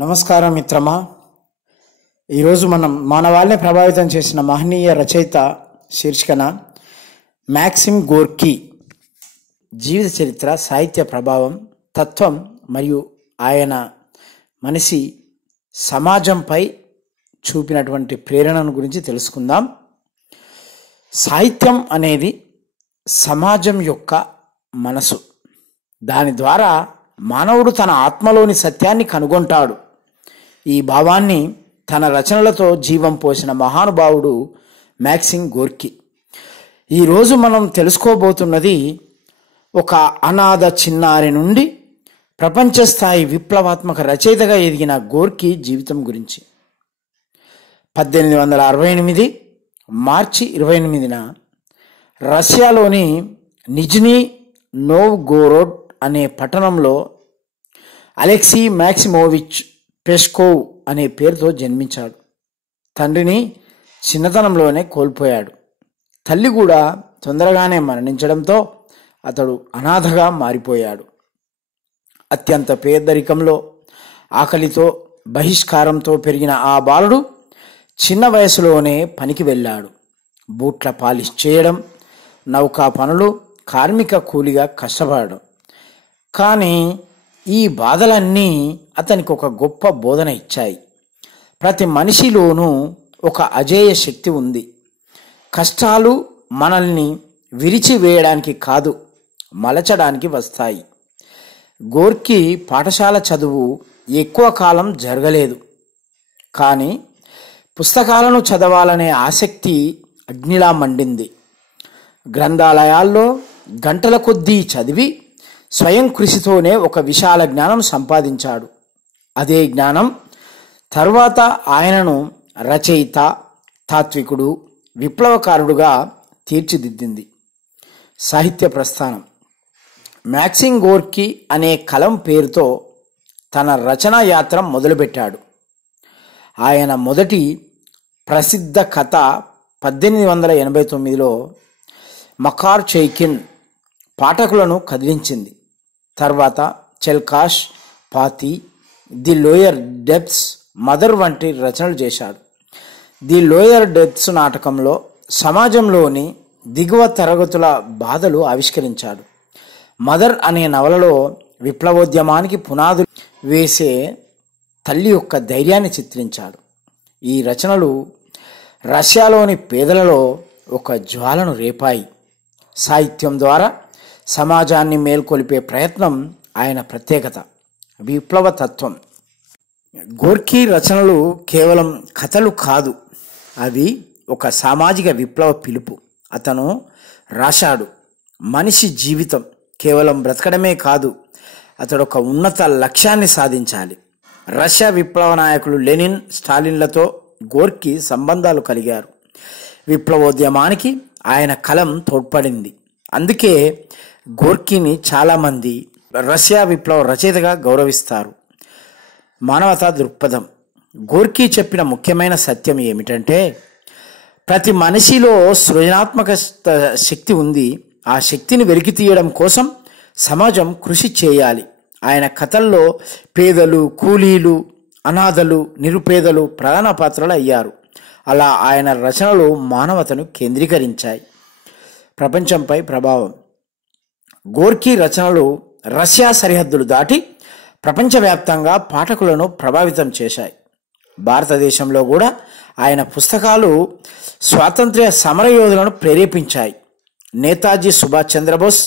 నమస్కారం మిత్రమా. ఈరోజు మనం మానవాళిని ప్రభావితం చేసిన మహనీయ రచయిత శీర్షికన మ్యాక్సిమ్ గోర్కీ జీవిత చరిత్ర, సాహిత్య ప్రభావం, తత్వం మరియు ఆయన మనిషి సమాజంపై చూపినటువంటి ప్రేరణను గురించి తెలుసుకుందాం. సాహిత్యం అనేది సమాజం యొక్క మనసు. దాని ద్వారా మానవుడు తన ఆత్మలోని సత్యాన్ని కనుగొంటాడు. ఈ భావాన్ని తన రచనలతో జీవం పోసిన మహానుభావుడు మ్యాక్సిమ్ గోర్కీ. ఈరోజు మనం తెలుసుకోబోతున్నది ఒక అనాథ చిన్నారి నుండి ప్రపంచ స్థాయి విప్లవాత్మక రచయితగా ఎదిగిన గోర్కీ జీవితం గురించి. 1868 మార్చి 28న రష్యాలోని నిజ్నీ నోవ్గోరోడ్ అనే పట్టణంలో అలెక్సీ మాక్సిమోవిచ్ పెస్కోవ్ అనే పేరుతో జన్మించాడు. తండ్రిని చిన్నతనంలోనే కోల్పోయాడు. తల్లి కూడా తొందరగానే మరణించడంతో అతడు అనాథగా మారిపోయాడు. అత్యంత పేదరికంలో, ఆకలితో, బహిష్కారంతో పెరిగిన ఆ బాలుడు చిన్న వయసులోనే పనికి వెళ్ళాడు. బూట్ల పాలిష్ చేయడం, నౌకా పనులు, కార్మిక కూలిగా కష్టపడడం. కానీ ఈ బాధలన్నీ అతనికి ఒక గొప్ప బోధన ఇచ్చాయి. ప్రతి మనిషిలోనూ ఒక అజేయ శక్తి ఉంది. కష్టాలు మనల్ని విరిచివేయడానికి కాదు, మలచడానికి వస్తాయి. గోర్కీ పాఠశాల చదువు ఎక్కువ కాలం జరగలేదు. కానీ పుస్తకాలను చదవాలనే ఆసక్తి అగ్నిలా మండింది. గ్రంథాలయాల్లో గంటల కొద్దీ చదివి స్వయం కృషితోనే ఒక విశాల జ్ఞానం సంపాదించాడు. అదే జ్ఞానం తరువాత ఆయనను రచయిత, తాత్వికుడు, విప్లవకారుడుగా తీర్చిదిద్దింది. సాహిత్య ప్రస్థానం. మ్యాక్సిమ్ గోర్కీ అనే కలం పేరుతో తన రచనా యాత్ర మొదలుపెట్టాడు. ఆయన మొదటి ప్రసిద్ధ కథ 1889లో మకార్ చైకిన్ పాఠకులను కదిలించింది. తర్వాత చెల్కాష్, పాతి, ది లోయర్ డెప్త్స్, మదర్ వంటి రచనలు చేశాడు. ది లోయర్ డెప్త్స్ నాటకంలో సమాజంలోని దిగువ తరగతుల బాధలు ఆవిష్కరించాడు. మదర్ అనే నవలలో విప్లవోద్యమానికి పునాదులు వేసే తల్లి యొక్క ధైర్యాన్ని చిత్రించాడు. ఈ రచనలు రష్యాలోని పేదలలో ఒక జ్వాలను రేపాయి. సాహిత్యం ద్వారా సమాజాన్ని మేల్కొలిపే ప్రయత్నం ఆయన ప్రత్యేకత. విప్లవ తత్వం. గోర్కీ రచనలు కేవలం కథలు కాదు, అవి ఒక సామాజిక విప్లవ పిలుపు. అతను రాశాడు, మనిషి జీవితం కేవలం బ్రతకడమే కాదు, అతడు ఒక ఉన్నత లక్ష్యాన్ని సాధించాలి. రష్యా విప్లవ నాయకులు లెనిన్, స్టాలిన్లతో గోర్కీ సంబంధాలు కలిగారు. విప్లవోద్యమానికి ఆయన కలం తోడ్పడింది. అందుకే గోర్కీని చాలామంది రష్యా విప్లవ రచయితగా గౌరవిస్తారు. మానవతా దృక్పథం. గోర్కీ చెప్పిన ముఖ్యమైన సత్యం ఏమిటంటే, ప్రతి మనిషిలో సృజనాత్మక శక్తి ఉంది. ఆ శక్తిని వెలికి తీయడం కోసం సమాజం కృషి చేయాలి. ఆయన కథల్లో పేదలు, కూలీలు, అనాథలు, నిరుపేదలు ప్రధాన పాత్రలు అయ్యారు. అలా ఆయన రచనలు మానవతను కేంద్రీకరించాయి. ప్రపంచంపై ప్రభావం. గోర్కీ రచనలు రష్యా సరిహద్దులు దాటి ప్రపంచవ్యాప్తంగా పాఠకులను ప్రభావితం చేశాయి. భారతదేశంలో కూడా ఆయన పుస్తకాలు స్వాతంత్ర్య సమరయోధులను ప్రేరేపించాయి. నేతాజీ సుభాష్ చంద్రబోస్,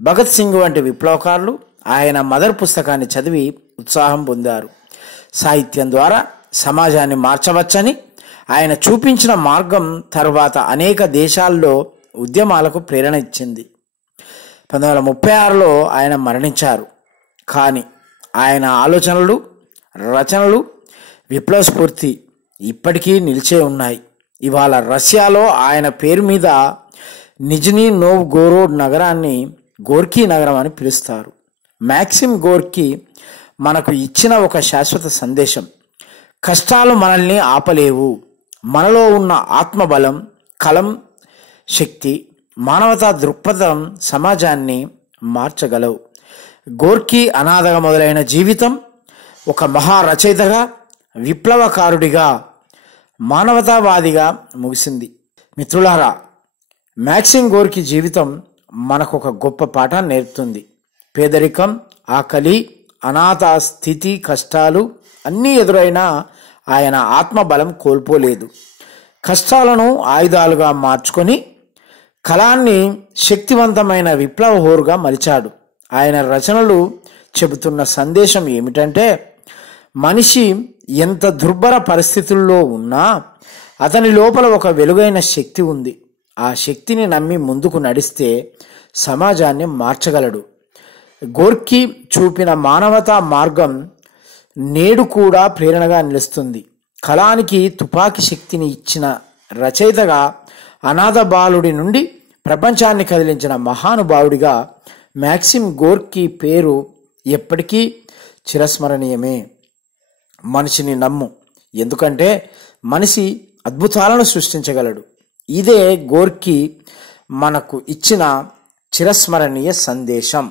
భగత్ సింగ్ వంటి విప్లవకారులు ఆయన మదర్ పుస్తకాన్ని చదివి ఉత్సాహం పొందారు. సాహిత్యం ద్వారా సమాజాన్ని మార్చవచ్చని ఆయన చూపించిన మార్గం తర్వాత అనేక దేశాల్లో ఉద్యమాలకు ప్రేరణ ఇచ్చింది. 1936లో ఆయన మరణించారు. కానీ ఆయన ఆలోచనలు, రచనలు, విప్లవ స్ఫూర్తి ఇప్పటికీ నిలిచే ఉన్నాయి. ఇవాళ రష్యాలో ఆయన పేరు మీద నిజ్నీ నోవ్గోరోడ్ నగరాన్ని గోర్కీ నగరం అని పిలుస్తారు. మ్యాక్సిమ్ గోర్కీ మనకు ఇచ్చిన ఒక శాశ్వత సందేశం: కష్టాలు మనల్ని ఆపలేవు. మనలో ఉన్న ఆత్మబలం, కలం శక్తి, మానవతా దృక్పథం సమాజాన్ని మార్చగలవు. గోర్కీ అనాథగా మొదలైన జీవితం ఒక మహా రచయితగా, విప్లవకారుడిగా, మానవతావాదిగా ముగిసింది. మిత్రులారా, మ్యాక్సిమ్ గోర్కీ జీవితం మనకు ఒక గొప్ప పాఠాన్ని నేర్పుతుంది. పేదరికం, ఆకలి, అనాథ స్థితి, కష్టాలు అన్నీ ఎదురైనా ఆయన ఆత్మబలం కోల్పోలేదు. కష్టాలను ఆయుధాలుగా మార్చుకొని కళాన్ని శక్తివంతమైన విప్లవ హోరుగా మలిచాడు. ఆయన రచనలు చెబుతున్న సందేశం ఏమిటంటే, మనిషి ఎంత దుర్భర పరిస్థితుల్లో ఉన్నా అతని లోపల ఒక వెలుగైన శక్తి ఉంది. ఆ శక్తిని నమ్మి ముందుకు నడిస్తే సమాజాన్ని మార్చగలడు. గోర్కీ చూపిన మానవతా మార్గం నేడు కూడా ప్రేరణగా నిలుస్తుంది. కళానికి తుపాకీ శక్తిని ఇచ్చిన రచయితగా, అనాథ బాలుడి నుండి ప్రపంచాన్ని కదిలించిన మహానుభావుడిగా మ్యాక్సిమ్ గోర్కీ పేరు ఎప్పటికీ చిరస్మరణీయమే. మనిషిని నమ్ము, ఎందుకంటే మనిషి అద్భుతాలను సృష్టించగలడు. ఇదే గోర్కీ మనకు ఇచ్చిన చిరస్మరణీయ సందేశం.